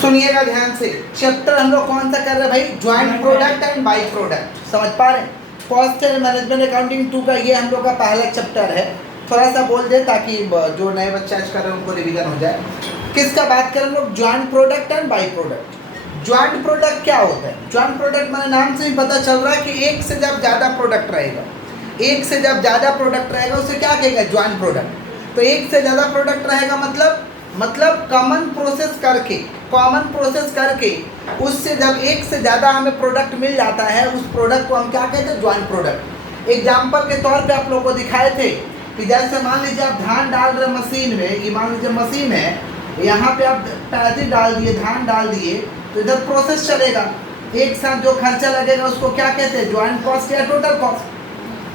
सुनिएगा ध्यान से, चैप्टर हम लोग कौन सा कर रहे हैं भाई? Joint product and by product. समझ पा रहे हैं? कॉस्ट एंड मैनेजमेंट अकाउंटिंग 2 का ये हम लोग का पहला चैप्टर है। थोड़ा सा बोल दे ताकि जो नए बच्चे आज कर रहे हैं उनको रिवीजन हो जाए। किसका बात करें हम लोग? Joint product and by product. Joint product क्या होता है? ज्वाइंट प्रोडक्ट मैंने नाम से ही पता चल रहा है कि एक से जब ज़्यादा प्रोडक्ट रहेगा, एक से जब ज़्यादा प्रोडक्ट रहेगा उसे क्या कहेगा? Joint product. तो एक से ज़्यादा प्रोडक्ट रहेगा मतलब कॉमन प्रोसेस करके उससे जब एक से ज़्यादा हमें प्रोडक्ट मिल जाता है, उस प्रोडक्ट को हम क्या कहते हैं? Joint product. एग्जाम्पल के तौर पे आप लोगों को दिखाए थे कि जैसे मान लीजिए आप धान डाल रहे मशीन में, ये मान लीजिए मशीन है, यहाँ पे आप पैदी डाल दिए, धान डाल दिए, तो इधर प्रोसेस चलेगा। एक साथ जो खर्चा लगेगा उसको क्या कहते हैं? ज्वाइंट कॉस्ट या टोटल कॉस्ट।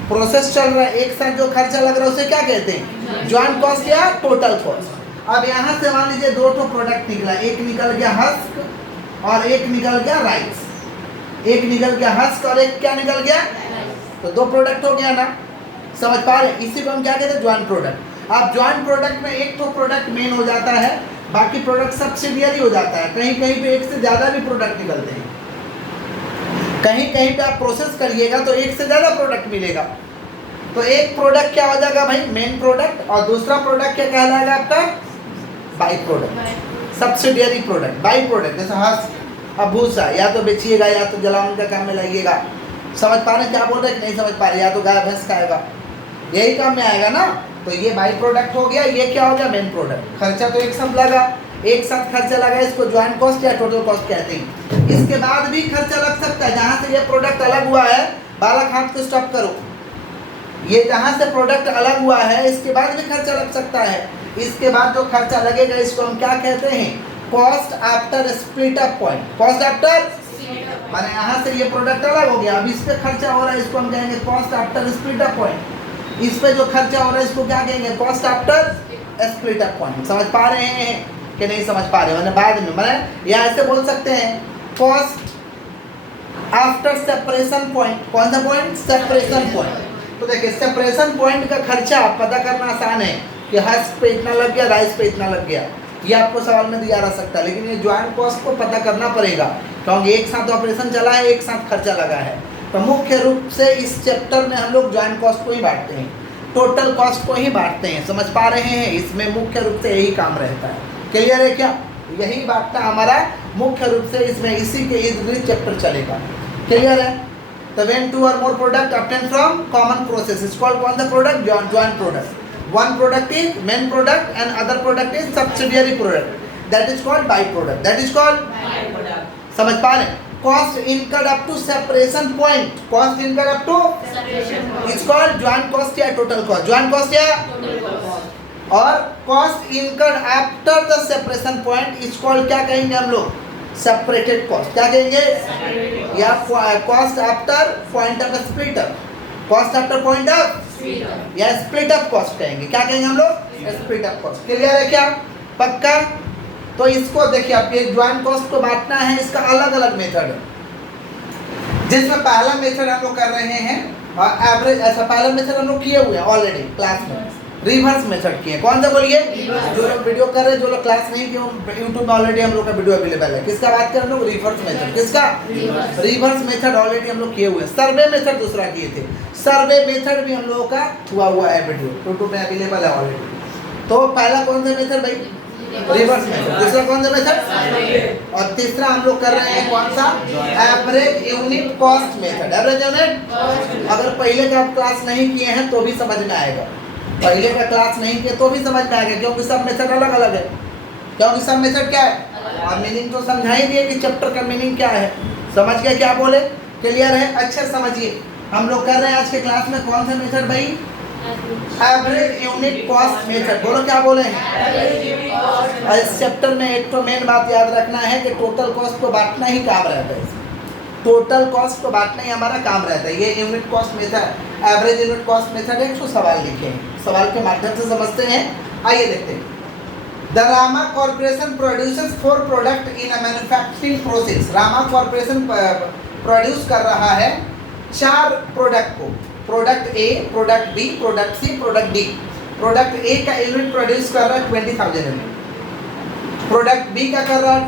प्रोसेस चल रहा है, एक साथ जो खर्चा लग रहा है उसे क्या कहते हैं? ज्वाइंट कॉस्ट या टोटल कॉस्ट। अब यहाँ से मान लीजिए 2 प्रोडक्ट निकला, एक निकल गया हस्क और एक निकल गया राइस। एक निकल गया हस्क और एक क्या निकल गया? तो 2 प्रोडक्ट हो गया ना। समझ पा रहे? इसी को हम क्या कहते हैं? Joint product. अब ज्वाइंट प्रोडक्ट में एक तो प्रोडक्ट मेन हो जाता है, बाकी प्रोडक्ट सब्सिडियरी हो जाता है। कहीं कहीं पे एक से ज़्यादा भी प्रोडक्ट निकलते हैं। कहीं कहीं पे आप प्रोसेस करिएगा तो एक से ज़्यादा प्रोडक्ट मिलेगा। तो एक प्रोडक्ट क्या हो जाएगा भाई? Main product. और दूसरा प्रोडक्ट क्या कहलाएगा आपका? By product, subsidiary product, by product. जैसे हंस अब भूसा या तो बेचिएगा या तो जलावन का काम में लाइएगा। समझ पा रहे हैं क्या बोल रहे हैं कि नहीं समझ पा रहे? या तो गाय भैंस खाएगा, यही काम में आएगा ना। तो ये बाई प्रोडक्ट हो गया, ये क्या हो गया? Main product. खर्चा तो एक साथ लगा, एक साथ खर्चा लगा, इसको ज्वाइंट कॉस्ट या टोटल कॉस्ट कहते हैं। इसके बाद भी खर्चा लग सकता है, जहाँ से ये प्रोडक्ट अलग हुआ है, बालक हाथ को स्टॉप करो, ये जहाँ से प्रोडक्ट अलग हुआ है इसके बाद भी खर्चा लग सकता है। इसके बाद जो खर्चा लगेगा इसको हम क्या कहते हैं? Cost after split up point. Cost after माने यहाँ से ये प्रोडक्ट अलग हो गया, अब इस पे खर्चा हो रहा है, इसको हम कहेंगे cost after split up point. इस पे जो खर्चा हो रहा है इसको क्या कहेंगे? Cost after split up point. समझ पा रहे हैं कि नहीं समझ पा रहे? मैंने बाद में मैंने या ऐसे बोल सकते हैं कॉस्ट आफ्टर सेपरेशन पॉइंट। कौन सा पॉइंट? Separation point. तो देखिए सेपरेशन पॉइंट का खर्चा पता करना आसान है कि हस्क पे इतना लग गया, राइस पे इतना लग गया, ये आपको सवाल में दिया जा सकता है। लेकिन ये ज्वाइंट कॉस्ट को पता करना पड़ेगा क्योंकि एक साथ ऑपरेशन चला है, एक साथ खर्चा लगा है। तो मुख्य रूप से इस चैप्टर में हम लोग ज्वाइंट कॉस्ट को ही बांटते हैं, टोटल कॉस्ट को ही बांटते हैं। समझ पा रहे हैं? इसमें मुख्य रूप से यही काम रहता है। क्लियर है क्या? यही बांटना हमारा मुख्य रूप से इसमें इसी के इर्द गिर्द चैप्टर चलेगा। क्लियर है? तो when 2 or more product obtained from common process is called कौन सा product? joint product. One product is main product and other product is subsidiary product. That is called by product. That is called by product. समझ पा रहे हैं? Cost incurred up to separation point. Cost incurred up to separation point. It's called joint cost या total cost. Joint cost या total cost. और cost incurred after the separation point is called क्या कहेंगे हम लोग? Separated cost. क्या कहेंगे? या cost after point of split up. Cost after point of या स्प्लिट अप कॉस्ट कहेंगे। क्या कहेंगे हम लोग? Split up cost. क्लियर है क्या? पक्का? तो इसको देखिए, आप ये ज्वाइंट कॉस्ट को बांटना है, इसका अलग अलग मेथड है, जिसमें पहला मेथड हम लोग कर रहे हैं और एवरेज। ऐसा पहला मेथड हम लोग किए हुए हैं ऑलरेडी क्लास में, रिवर्स मेथड किए। कौन सा बोलिए? जो लोग वीडियो कर रहे हैं, जो लोग क्लास नहीं किए, यूट्यूब में ऑलरेडी हम लोग का वीडियो अवेलेबल है। किसका बात कर रहे हैं हम लोग? Reverse method. किसका? रिवर्स मेथड ऑलरेडी हम लोग किए हुए हैं। सर्वे मेथड दूसरा किए थे, सर्वे मेथड भी हम लोगों का हुआ है, वीडियो यूट्यूब में अवेलेबल है ऑलरेडी। तो पहला कौन सा मेथड भाई? Reverse method. दूसरा कौन सा मेथड? और तीसरा हम लोग कर रहे हैं कौन सा? Average unit cost method. Average unit, अगर पहले का आप क्लास नहीं किए हैं तो भी समझ में आएगा, पहले का क्लास नहीं किया तो भी समझ में आएगा, क्योंकि सब मेथड अलग अलग है। क्योंकि सब मेथड क्या है और मीनिंग तो समझा ही दिए कि चैप्टर का मीनिंग क्या है। समझ गए क्या बोले? क्लियर है? अच्छे समझिए, हम लोग कर रहे हैं आज के क्लास में कौन सा मेथड भाई? Average unit cost method. बोलो क्या बोले हैं? और इस चैप्टर में एक तो मेन बात याद रखना है कि टोटल कॉस्ट को बांटना ही काम रहता है। टोटल कॉस्ट को बांटना ही हमारा काम रहता है। ये unit cost method, average unit cost method है। 100 सवाल लिखे हैं, सवाल के माध्यम से समझते हैं। आइए देखते हैं। The Rama corporation produces 4 product in a manufacturing process. Rama corporation produce कर रहा है 4 प्रोडक्ट को, product A, product B, product C, product D. Product A का यूनिट प्रोड्यूस कर रहा है 20,000 यूनिट, प्रोडक्ट बी का कर रहा है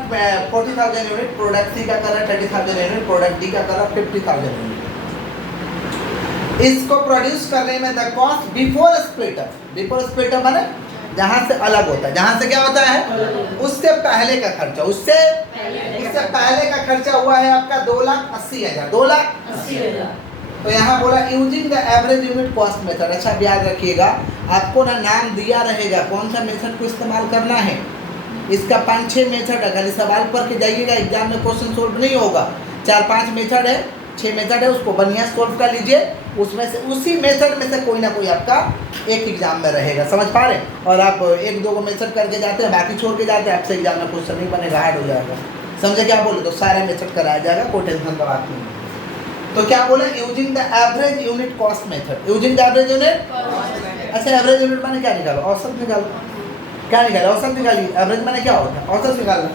40,000 यूनिट, प्रोडक्ट सी का कर रहा है 30,000 यूनिट, प्रोडक्ट डी का कर रहा है 50,000 यूनिट। इसको प्रोड्यूस करने में द कॉस्ट बिफोर स्प्लिटर माने जहां से अलग होता है, जहां से क्या होता है, उससे पहले का खर्चा, उससे पहले का खर्चा हुआ है आपका 2,80,000, 2,80,000। तो यहाँ बोला using the average unit cost method. अच्छा याद रखिएगा, आपको ना नाम दिया रहेगा कौन सा मेथड को इस्तेमाल करना है। इसका 5-6 मेथड, अगर सवाल पढ़ के जाइएगा एग्जाम में क्वेश्चन सोल्व नहीं होगा। 4-5 मेथड है, 6 मेथड है, उसको बढ़िया सोल्व कर लीजिए। उसमें से उसी मेथड में से कोई ना कोई आपका एक एग्जाम में रहेगा, समझ पा रहे हैं। और आप 1-2 मेथड करके जाते हैं, बाकी छोड़ के जाते हैं, आपसे एग्जाम में क्वेश्चन नहीं बनेगा, हार्ड हो जाएगा। समझे क्या बोले? तो सारे मेथड कराया जाएगा, कोई टेंशन का बात नहीं। तो क्या बोले, using the average unit cost method, using the average unit. अच्छा एवरेज यूनिट माने क्या निकालो, औसत निकालो। क्या निकालो, औसत निकालिए। एवरेज माने क्या होता है, औसत निकालना।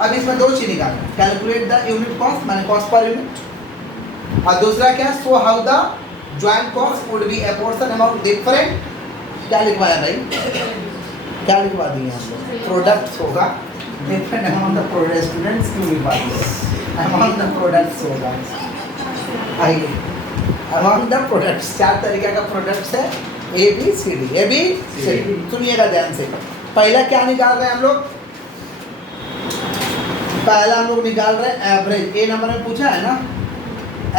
अब इसमें 2 चीज निकालना, कैलकुलेट द यूनिट कॉस्ट माने कॉस्ट पर यूनिट, और दूसरा क्या, so how the joint cost would be apportion amount different. क्या लिखवाया भाई, क्या लिखवा दिए हम लोग, प्रोडक्ट्स होगा different amount the product, students क्यों लिखवा दिए, अमाउंट द प्रोडक्ट्स होगा। आइए, अमाउंट द प्रोडक्ट्स, 4 तरीके का प्रोडक्ट्स है, ए बी सी डी। सुनिएगा ध्यान से। पहला क्या निकाल रहे हैं हम लोग, पहला हम लोग निकाल रहे हैं एवरेज। ए नंबर में पूछा है ना,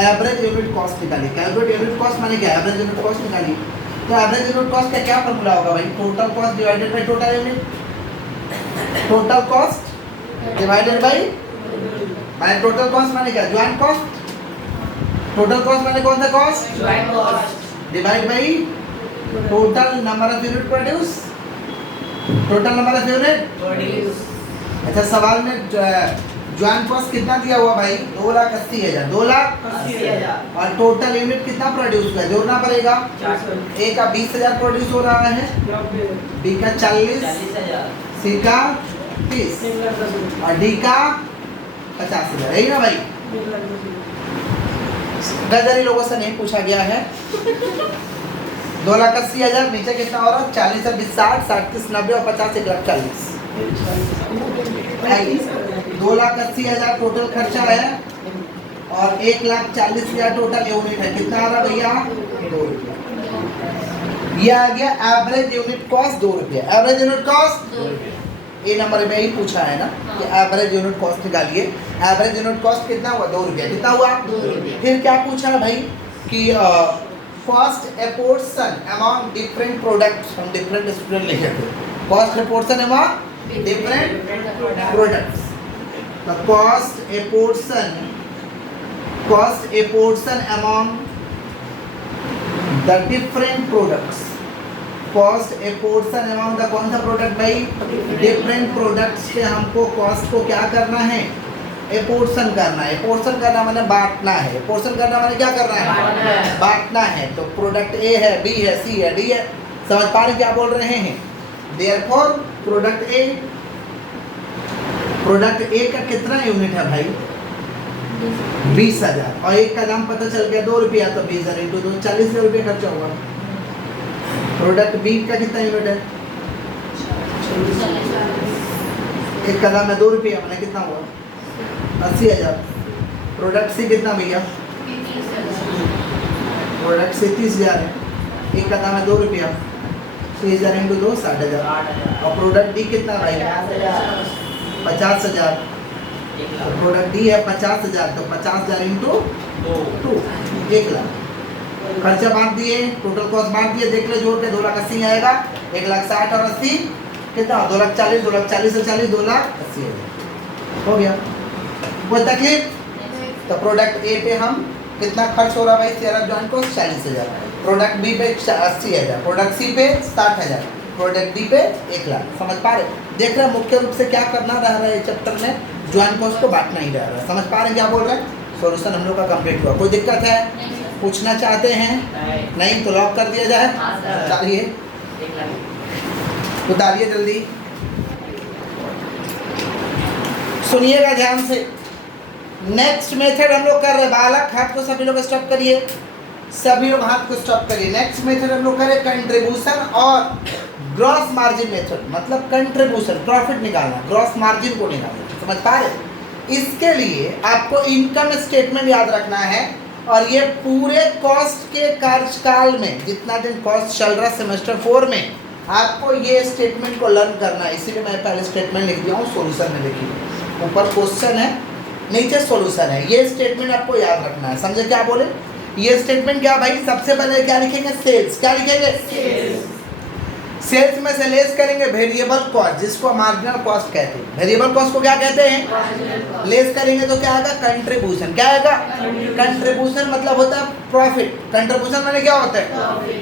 एवरेज यूनिट कॉस्ट निकालिए। कैलकुलेट यूनिट कॉस्ट माने क्या, एवरेज यूनिट कॉस्ट निकालिए। तो एवरेज यूनिट कॉस्ट का क्या फॉर्मूला होगा भाई, total cost divided by total unit. Total cost divided by, माने टोटल कॉस्ट माने क्या, ज्वाइंट कॉस्ट। टोटल कॉस्ट माने कौन सा cost, joint cost, divide by total number of unit produce, total number of unit produce. अच्छा सवाल में joint cost कितना दिया हुआ भाई, 2,80,000, 2,80,000। और टोटल यूनिट कितना प्रोड्यूस हुआ, जोड़ना पड़ेगा। ए का 20,000 प्रोड्यूस हो रहा है, बी का 40,000, सी का 30 और डी का 50,000, यही ना भाई। गजरी लोगों से नहीं पूछा गया है। 2,80,000 नीचे कितना हो रहा है, 40 और 20 60, 60 30 90 और 50 1,40,000। 2,80,000 टोटल खर्चा है और 1,40,000 टोटल यूनिट है। कितना आ रहा भैया, 2 रुपया। ये आ गया एवरेज यूनिट कॉस्ट 2 रुपया। एवरेज यूनिट कॉस्ट 2 रुपया। ए नंबर में ही पूछा है ना कि एवरेज यूनिट कॉस्ट निकालिए। एवरेज यूनिट कॉस्ट कितना हुआ, 2 रुपया। कितना हुआ, 2 रुपया। फिर क्या पूछा है भाई कि cost apportion among different products. हम डिफरेंट स्टूडेंट लिखे थे, cost apportion among different products. The cost apportion among the different products. Cost apportion among the कौन सा प्रोडक्ट भाई, different products के हमको कॉस्ट को क्या करना है, एपोर्शन करना है। एपोर्शन करना माने बांटना है। एपोर्शन करना माने क्या करना है, बांटना है। तो प्रोडक्ट ए है, बी है, सी है, डी है। समझ पा रहे क्या बोल रहे हैं। Therefore प्रोडक्ट ए का कितना यूनिट है भाई, 20,000 और एक का दाम पता चल गया 2 रुपया, तो 20,000 इंटू 2 40,000 रुपये खर्चा होगा। प्रोडक्ट बी का कितना यूनिट है, एक का दाम है 2 रुपया, मैंने कितना हुआ 80,000। प्रोडक्ट सी कितना भैया, प्रोडक्ट सी 30,000 है, एक का दाम है 2 रुपया, 30,000 इंटू 2 60,000। और प्रोडक्ट डी कितना भाई, 50,000। तो प्रोडक्ट डी है 50,000, तो 50,000 इंटू 2 1,00,000। खर्चा बांट दिए, टोटल कॉस्ट बांट दिए, देख ले जोड़ के 2,80,000 आएगा। 1,60,000 और 80 कितना, 2,40,000, 2,40,000 से 40 2,80,000 हो गया। कोई तकलीफ। तो प्रोडक्ट ए पे हम कितना खर्च हो रहा भाई, share joint cost 40,000, product B पे 80,000, प्रोडक्ट सी पे 60,000, प्रोडक्ट डी पे 1,00,000। समझ पा रहे, देख रहे हैं मुख्य रूप से क्या करना रह रहा है चैप्टर में, ज्वाइंट कॉस्ट को बांटना ही रह रहा है। समझ पा रहे हैं क्या बोल रहे हैं। सॉल्यूशन हम लोग का कंप्लीट हुआ। कोई दिक्कत है, पूछना चाहते हैं, नहीं तो लॉक कर दिया जाए। उतारिए, उतारिए जल्दी, सुनिएगा ध्यान से। नेक्स्ट मेथड हम लोग कर रहे हैं, बालक हाथ को सभी लोग स्टॉप करिए, सभी लोग हाथ को स्टॉप करिए। नेक्स्ट मेथड हम लोग करें कंट्रीब्यूशन और ग्रॉस मार्जिन मेथड मतलब कंट्रीब्यूशन, प्रॉफिट निकालना, ग्रॉस मार्जिन को निकालना, समझ पा रहे? इसके लिए आपको इनकम स्टेटमेंट याद रखना है और ये पूरे कॉस्ट के कार्यकाल में जितना दिन कॉस्ट चल रहा सेमेस्टर 4 में आपको ये स्टेटमेंट को लर्न करना है। इसीलिए मैं पहले स्टेटमेंट लिख दिया हूँ, सॉल्यूशन में लिखी, ऊपर क्वेश्चन है नीचे सॉल्यूशन है। ये स्टेटमेंट आपको याद रखना है, समझे क्या बोले? ये स्टेटमेंट क्या भाई, सबसे पहले क्या लिखेंगे? सेल्स। क्या लिखेंगे? सेल्स में से लेस करेंगे वेरिएबल कॉस्ट, जिसको मार्जिनल कॉस्ट कहते हैं। वेरिएबल कॉस्ट को क्या कहते हैं? लेस करेंगे तो क्या आएगा? कंट्रीब्यूशन। क्या आएगा? कंट्रीब्यूशन मतलब होता है प्रॉफिट। कंट्रीब्यूशन माने क्या होता है?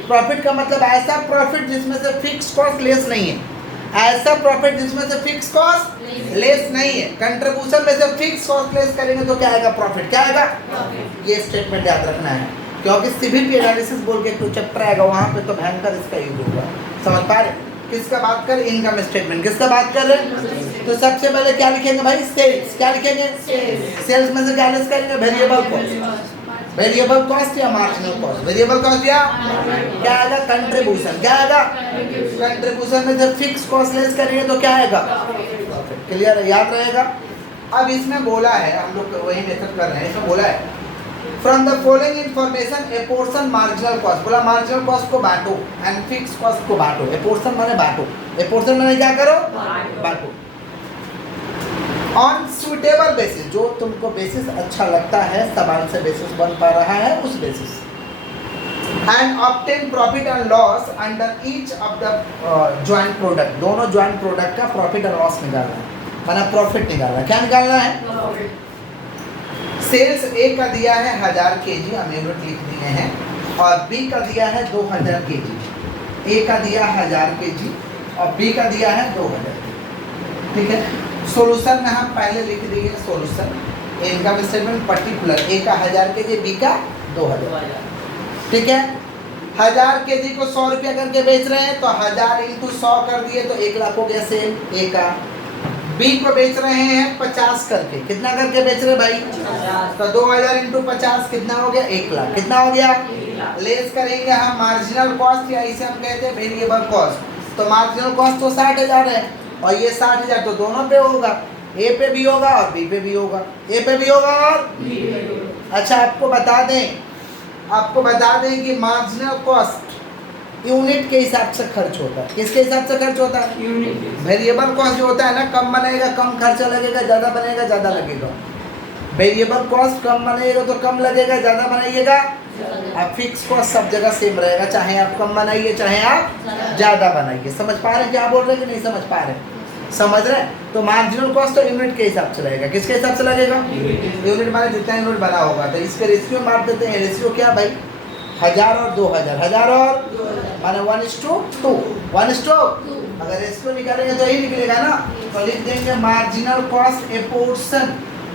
प्रॉफिट का मतलब ऐसा प्रॉफिट जिसमें से फिक्स कॉस्ट लेस नहीं है, ऐसा प्रॉफिट जिसमें से फिक्स कॉस्ट लेस नहीं है। कंट्रीब्यूशन में से फिक्स कॉस्ट लेस करेंगे तो क्या आएगा? प्रॉफिट। क्या आएगा? ये स्टेटमेंट याद रखना है, क्योंकि सीवीपी एनालिसिस बोल के एक चैप्टर आएगा, वहां पे तो भयंकर इसका यूज होगा। समझ पा रहे? किसका बात कर? Income statement. किसका बात कर रहे हैं? तो सबसे पहले क्या लिखेंगे भाई? सेल्स। क्या लिखेंगे? सेल्स में से क्या लेस करेंगे? Variable cost. वेरिएबल कॉस्ट या मार्जिनल कॉस्ट? वेरिएबल कॉस्ट या क्या आएगा? कंट्रीब्यूशन। क्या आएगा? कंट्रीब्यूशन में से फिक्स कॉस्ट लेस करेंगे तो क्या आएगा? क्लियर है? याद रहेगा। अब इसमें बोला है, हम लोग वही मेथड कर रहे हैं, इसमें बोला है from the following information A portion marginal cost. बोला मार्जिनल कॉस्ट को बांटो एंड फिक्स कॉस्ट को बांटो। ए पोर्शन माने बांटो, ए पोर्शन माने क्या करो? बांटो। ऑन सुटेबल बेसिस, जो तुमको बेसिस अच्छा लगता है, सवाल से बेसिस बन पा रहा है उस basis, and obtain profit and loss under each of the joint product. दोनों ज्वाइंट प्रोडक्ट का प्रॉफिट और लॉस निकालना है, माना प्रॉफिट निकालना है। क्या निकालना है? सेल्स ए का दिया है 1000 केजी, हम यूनिट लिख दिए हैं, और बी का दिया है 2000 केजी। ए का दिया 1000 केजी और बी का दिया है 2000। ठीक है, सॉल्यूशन में हम पहले लिख दिए सॉल्यूशन, इनकम स्टेटमेंट पर्टिकुलर, ए का 1000 केजी, बी का 2000। ठीक है, 1000 केजी को 100 रुपया करके बेच रहे हैं तो 1000 इंटू 100 कर दिए तो 1 लाख हो गया सेल ए का। बी को बेच रहे हैं 50 करके, कितना करके बेच रहे भाई? 50। तो 2000 इंटू 50 कितना हो गया? 1 लाख। कितना हो गया? लेस करेंगे हम मार्जिनल कॉस्ट, या इसे हम कहते हैं वेरिएबल कॉस्ट। तो मार्जिनल कॉस्ट तो 60,000 है और ये 60,000 तो दोनों पे होगा, ए पे भी होगा और बी पे भी होगा। ए पे भी होगा और बी पे भी होगा। अच्छा, आपको बता दें कि मार्जिनल कॉस्ट यूनिट के हिसाब से खर्च होता है। किसके हिसाब से खर्च होता है? यूनिट। वेरिएबल कॉस्ट जो होता है ना, कम बनेगा कम खर्चा लगेगा, ज़्यादा बनेगा ज़्यादा लगेगा। वेरिएबल कॉस्ट कम बनेगा तो कम लगेगा, ज़्यादा बनाइएगा अब फिक्स कॉस्ट सब जगह सेम रहेगा, चाहे आप कम बनाइए चाहे आप ज़्यादा बनाइए। समझ पा रहे हैं क्या बोल रहे हैं कि नहीं समझ पा रहे? समझ रहे हैं? तो मार्जिनल कॉस्ट तो यूनिट के हिसाब से लगेगा। किसके हिसाब से लगेगा? यूनिट माने जितना यूनिट बना होगा। तो इसके रेशियो में बांट देते हैं। रेशियो क्या भाई? 1000 और 2000, 1000 और माने 1:2, 1:2। अगर रेशियो निकालेंगे तो यही निकलेगा ना। तो लिख देंगे marginal cost A portion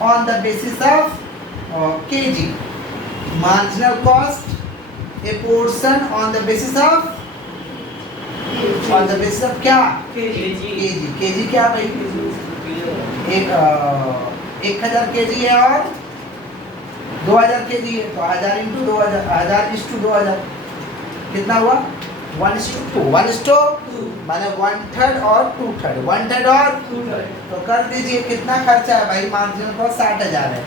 on the basis of KG. Marginal cost A portion on the basis of क्या? केजी। केजी क्या भाई? 1000 केजी है और 2000 केजी है, तो 1000 इंटू 2000, 1000:2000 कितना हुआ? 1:2, 1:2 माने 1/3 और 2/3, 1/3 और 2/3। तो कर दीजिए कितना खर्चा है भाई? मार्जिनल कॉस्ट 60,000 है,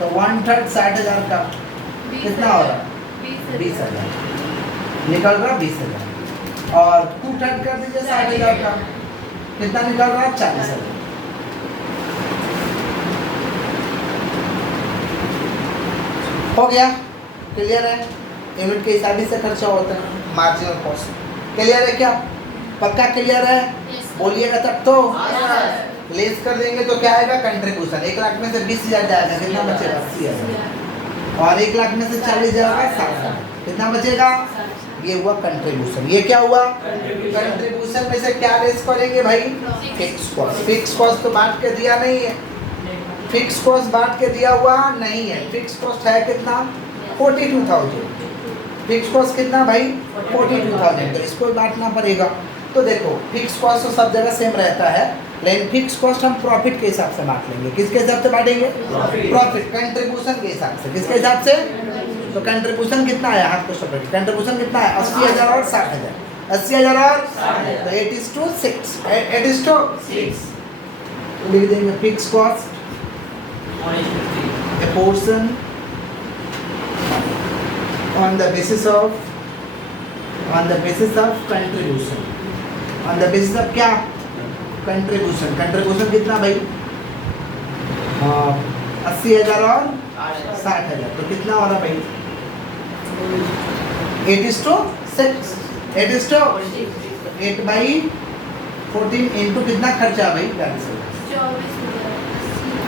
तो 1/3 60,000 का कितना हो रहा? 20,000 निकल रहा, 20,000। और 2/3 कर दीजिए 60,000 का, कितना निकल रहा? 40,000। हो गया? क्लियर है? यूनिट के हिसाब से खर्चा होता है मार्जिनल कॉस्ट। क्लियर है क्या? पक्का क्लियर है? बोलिएगा तब तो। लेस कर देंगे तो क्या आएगा? कंट्रीब्यूशन। 1 लाख में से 20,000 जाएगा, कितना बचेगा? 80,000। और 1 लाख में से 40 जाएगा, 60,000। कितना बचेगा? ये हुआ कंट्रीब्यूशन। ये क्या हुआ? कंट्रीब्यूशन में से क्या लेस करेंगे भाई? Fix cost. फिक्स कॉस्ट तो बांट के दिया नहीं है, फिक्स कॉस्ट बांट के दिया हुआ नहीं है। फिक्स कॉस्ट है कितना? 42,000। फिक्स कॉस्ट कितना भाई? 42,000। तो इसको बांटना पड़ेगा। तो देखो फिक्स कॉस्ट तो सब जगह सेम रहता है, लेकिन फिक्स कॉस्ट हम प्रॉफिट के हिसाब से बांट लेंगे। किसके हिसाब से बांटेंगे? प्रॉफिट। कंट्रीब्यूशन के हिसाब से। किसके हिसाब से? तो कंट्रीब्यूशन कितना है? हाथ को सेपरेट। कंट्रीब्यूशन कितना है? 80,000 और 60,000। 80,000 और तो 8:6 8:6 लिख देंगे fix cost a portion on the basis of contribution on the basis of क्या कंट्रीब्यूशन कितना भाई 80,000 और 60,000 तो कितना हो रहा भाई 8:6 8/14 इंटू कितना खर्चा भाई गाड़ी से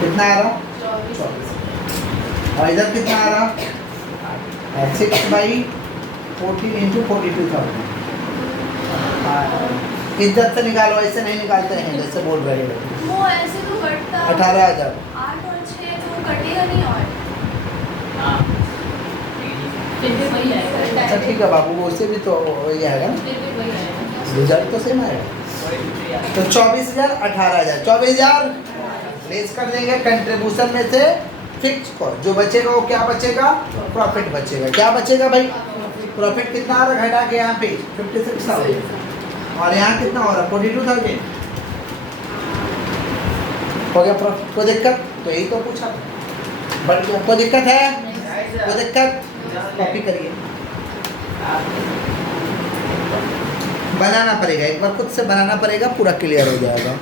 कितना आ रहा 24 और इधर कितना आ रहा 6/14 इंटू 42,000 इज्जत से निकालो ऐसे नहीं निकालते हैं जैसे बोल रहे हो वो ऐसे तो कटता 18,000 8 और 6 तो कटेगा नहीं और फिर भी वही आएगा अच्छा ठीक है बाबू उससे भी तो वही आएगा ना फिर भी वही आएगा रिजल्ट तो सेम आएगा तो 24,000 18,000 24,000 लेस कर देंगे कंट्रीब्यूशन में से फिक्स कॉस्ट जो बचेगा वो क्या बचेगा प्रॉफिट बचेगा क्या बचेगा भाई प्रॉफिट कितना आ रहा घटा के यहाँ पे 56,000 और यहाँ कितना हो रहा 42,000 हो गया प्रॉफिट कोई दिक्कत तो यही तो पूछा बट कोई दिक्कत है कोई दिक्कत कॉपी करिए बनाना पड़ेगा एक बार खुद से बनाना पड़ेगा पूरा क्लियर हो जाएगा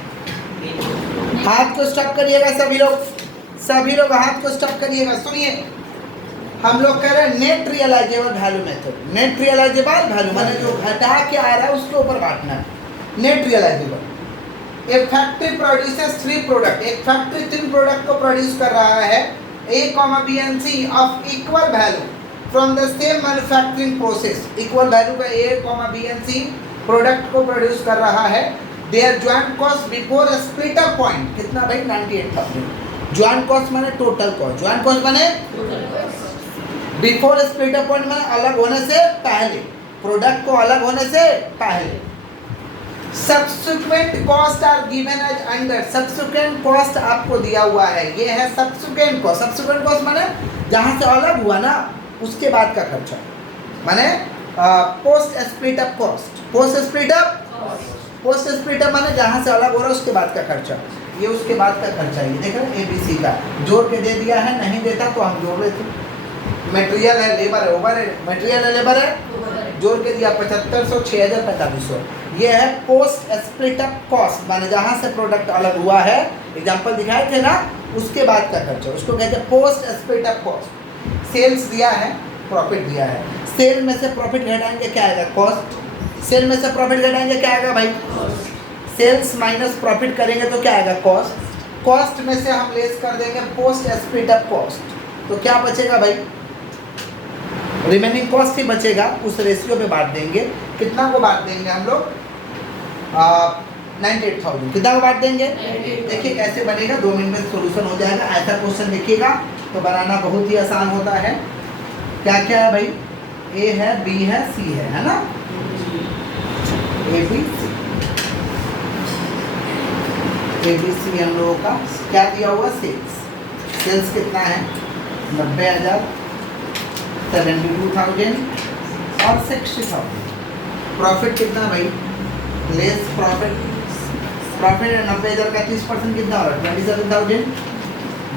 हाथ को स्टॉप करिएगा सभी लोग हाथ को स्टॉप करिएगा सुनिए हम लोग कह रहे हैं net realisable value method net realisable value माने जो घटा के आ रहा है उसके ऊपर बांटना है नेट रियलाइजेबल एक फैक्ट्री प्रोड्यूसेस 3 प्रोडक्ट एक फैक्ट्री 3 प्रोडक्ट को प्रोड्यूस कर रहा है A, B and C of equal value from the same manufacturing process equal value का A, B and C product को प्रोड्यूस कर रहा है their joint cost before a split up point कितना भाई 98,000 joint cost माने टोटल कॉस्ट joint cost माने before split up point माने अलग होने से पहले प्रोडक्ट को अलग होने से पहले subsequent cost are given as under subsequent cost आपको दिया हुआ है ये है सब्सिक्वेंट कॉस्ट माने जहां से अलग हुआ ना उसके बाद का खर्चा माने post split up cost post split up माने जहां से अलग हो रहा है उसके बाद का खर्चा ये उसके बाद का खर्चा है ये देख रहे हैं ABC का जोड़ के दे दिया है नहीं देता तो हम जोड़ लेते मटेरियल है लेबर है ओवरहेड मटेरियल है लेबर है जोड़ के दिया 7,500 6,000 4500 ये है पोस्ट स्प्लिट अप कॉस्ट माने जहां से प्रोडक्ट अलग हुआ है एग्जांपल दिखाए थे ना उसके बाद का खर्चा उसको कहते हैं post split up cost sales दिया है प्रॉफिट दिया है सेल में से प्रॉफिट घटाएंगे क्या आएगा कॉस्ट सेल में से प्रॉफिट घटाएंगे क्या आएगा भाई सेल्स माइनस प्रॉफिट करेंगे तो क्या आएगा कॉस्ट में से हम लेस कर देंगे पोस्ट स्प्लिट अप कॉस्ट तो क्या बचेगा भाई रिमेनिंग कॉस्ट ही बचेगा उस रेशियो पे बांट देंगे कितना को बांट देंगे हम लोग 98,000 कितना को बांट देंगे देखिए कैसे बनेगा 2 मिनट में सॉल्यूशन हो जाएगा ऐसा क्वेश्चन देखिएगा तो बनाना बहुत ही आसान होता है क्या क्या है भाई ए है बी है सी है ना ABC हम लोगों का क्या दिया हुआ सेल्स कितना है 90,000 72,000 और 60,000 प्रॉफिट कितना भाई लेस प्रॉफिट है 90,000 का 30% कितना हो रहा है 27,000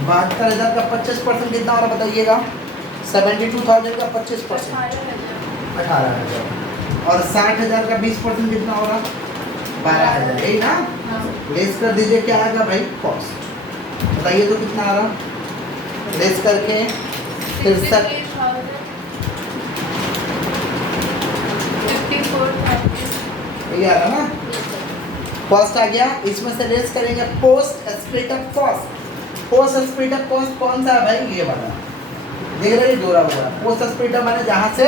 72,000 का 25% कितना हो रहा है बताइएगा 72,000 का 25% 18,000 और 60,000 का 20% कितना हो रहा 12,000 यही ना लेस कर दीजिए क्या आएगा भाई कॉस्ट बताइए तो कितना आ रहा लेस करके 63 ये आ रहा ना कॉस्ट आ गया इसमें से लेस करेंगे पोस्ट स्प्लिट अप कॉस्ट कौन सा है भाई ये वाला देख रहे हैं जोड़ा हुआ पोस्ट स्प्लिट अप माने जहां से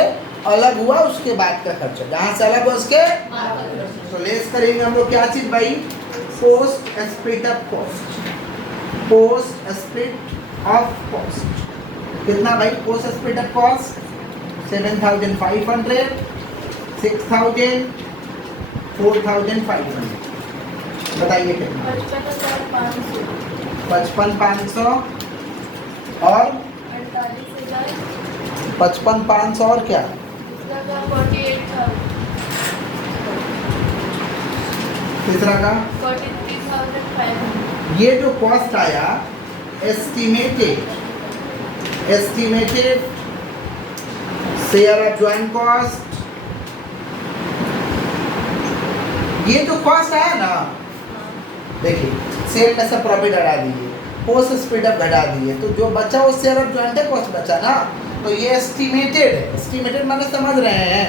अलग हुआ उसके बाद का खर्चा जहां से अलग हुआ उसके तो लेस करेंगे हम लोग क्या चीज भाई पोस्ट स्प्लिट अप कॉस्ट कितना भाई पोस्ट स्प्लिट अप कॉस्ट 7,500 6,000 4,500 बताइए कितना 55,500 और 55,500 और क्या तीसरा का 43,500 ये जो कॉस्ट आया estimated share of joint cost, ये जो कॉस्ट आया ना, देखिए सेल में से प्रॉफिट हटा दिए, पोस्ट स्पीड अप घटा दिए, तो जो बचा वो शेयर ऑफ ज्वाइंट कॉस्ट बचा ना, तो ये एस्टिमेटेड है। एस्टिमेटेड माने समझ रहे हैं,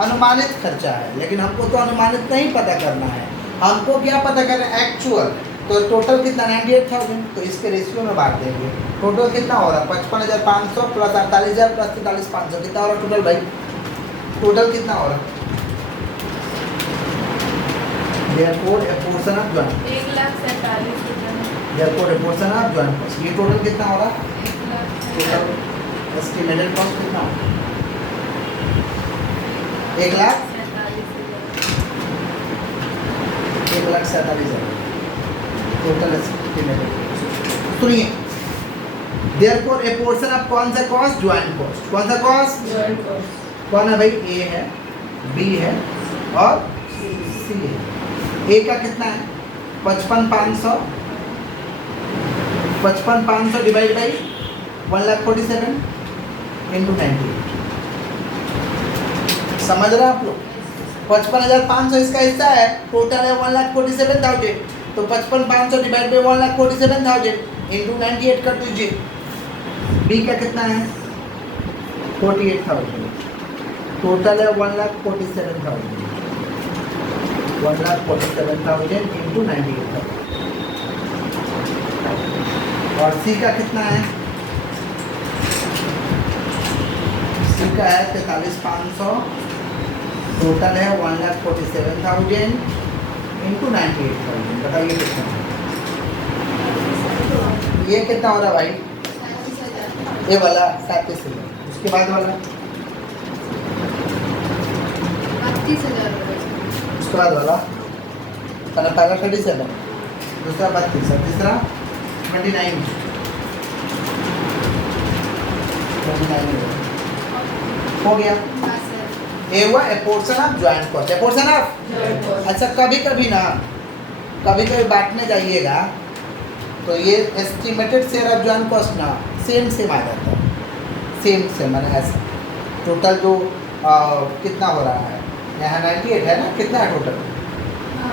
अनुमानित खर्चा है, लेकिन हमको तो अनुमानित नहीं पता करना है, हमको क्या पता करना है, एक्चुअल। तो टोटल कितना 98,000, तो इसके रेशियो में बांट देंगे। टोटल कितना हो रहा है 55,500 प्लस 48,000 प्लस 43,500, कितना हो रहा है टोटल भाई? टोटल कितना हो रहा है? Therefore, a portion of joint. 1,47,000 Therefore, a portion of joint cost. ये टोटल कितना हो रहा है? 1,47,000 टोटल एस्टिमेटेड कॉस्ट कितना हो? 1,47,000 टोटल एस्टिमेटेड। सुनिए, Therefore, a portion of कौन सा कॉस्ट? Joint cost. कौन सा कॉस्ट? कौन है भाई? ए है, बी है और सी है। ए का कितना है? 55,500 डिवाइड बाई 1,47,000 इंटू 98। समझ रहे हैं आप लोग? 55,500 इसका हिस्सा है, टोटल है 1,47,000, तो 55,500 डिवाइड बाई 1,47,000 इंटू 98 कर दीजिए। बी का कितना है? 48,000, टोटल है 1,47,000, 1,47,000 इंटू 98,000। और सी का कितना है? सी का है 43,500, टोटल है 1,47,000 इंटू 98,000। बताइए कितना? ये कितना हो रहा भाई? ये वाला 37,000, उसके बाद वाला 32,000 उसके बाद वाला पहला 37, दूसरा 32, तीसरा 29 हो गया। ए हुआ ए portion of joint cost, A portion of. अच्छा कभी कभी ना, कभी कभी बांटने जाइएगा तो ये estimated share of joint cost ना सेम आ जाता है, सेम मैंने ऐसा। टोटल जो कितना हो रहा है यहाँ 98 है ना, कितना है टोटल?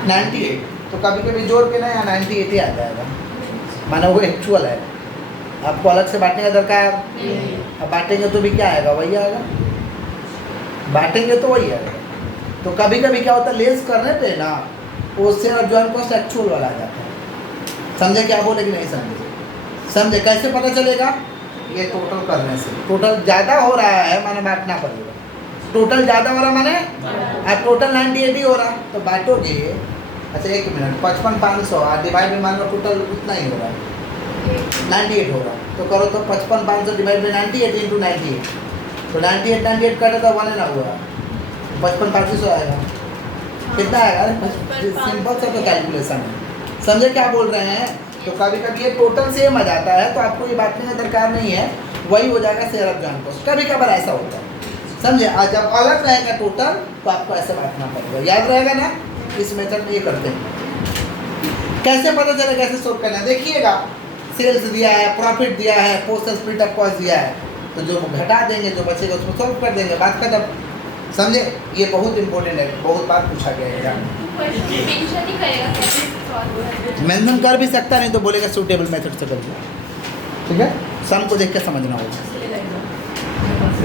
98, तो कभी कभी जोड़ के ना यहाँ 98 ही आ जाएगा, माना वो एक्चुअल है। आपको अलग से बांटने का दरकार, अब बांटेंगे तो भी क्या आएगा? वही आएगा, बांटेंगे तो वही आएगा। तो कभी कभी क्या होता है, लेस करने पे ना वो share of joint cost actual वाला आ जाता है। समझे क्या बोले कि नहीं समझे? समझे? कैसे पता चलेगा? ये टोटल करने से। टोटल ज़्यादा हो रहा है माने बांटना पड़ेगा, टोटल ज़्यादा हो रहा माने अब टोटल 98 ही हो रहा, तो बांटोगे। अच्छा एक मिनट, 55,500 डिवाइड में मान लो टोटल उतना ही हो रहा है, 98 हो रहा, तो करो तो 55,500 डिवाइड बाई 98 इंटू 98, तो 98 कटे तो 1 ना हुआ, 55,500 आएगा। कितना आएगा? सिंपल सा तो कैलकुलेशन है। समझे क्या बोल रहे हैं? तो कभी कभी ये टोटल सेम आ जाता है, तो आपको ये बांटने का दरकार नहीं है, वही हो जाएगा शेयर ऑफ ज्वाइंट कॉस्ट। कभी कभार ऐसा होता है, समझे? आज जब अलग रहेगा टोटल तो आपको ऐसे बांटना पड़ेगा, याद रहेगा ना? इस मेथड में ये करते हैं। कैसे पता चलेगा, कैसे सोल्व करना है? देखिएगा, सेल्स दिया है, प्रॉफिट दिया है, पोस्ट स्प्लिट ऑफ कॉस्ट दिया है, तो जो घटा देंगे, जो बचेगा उसको सॉल्व कर देंगे, बात खत्म। समझे? ये बहुत इंपॉर्टेंट है, बहुत बार पूछा गया है एग्जाम में। मेंशन नहीं करेगा कैसे सॉल्व होगा। मेंशन कर भी सकता, नहीं तो बोलेगा सूटेबल मेथड से कर दिया। ठीक है, सम को देख के समझना होगा।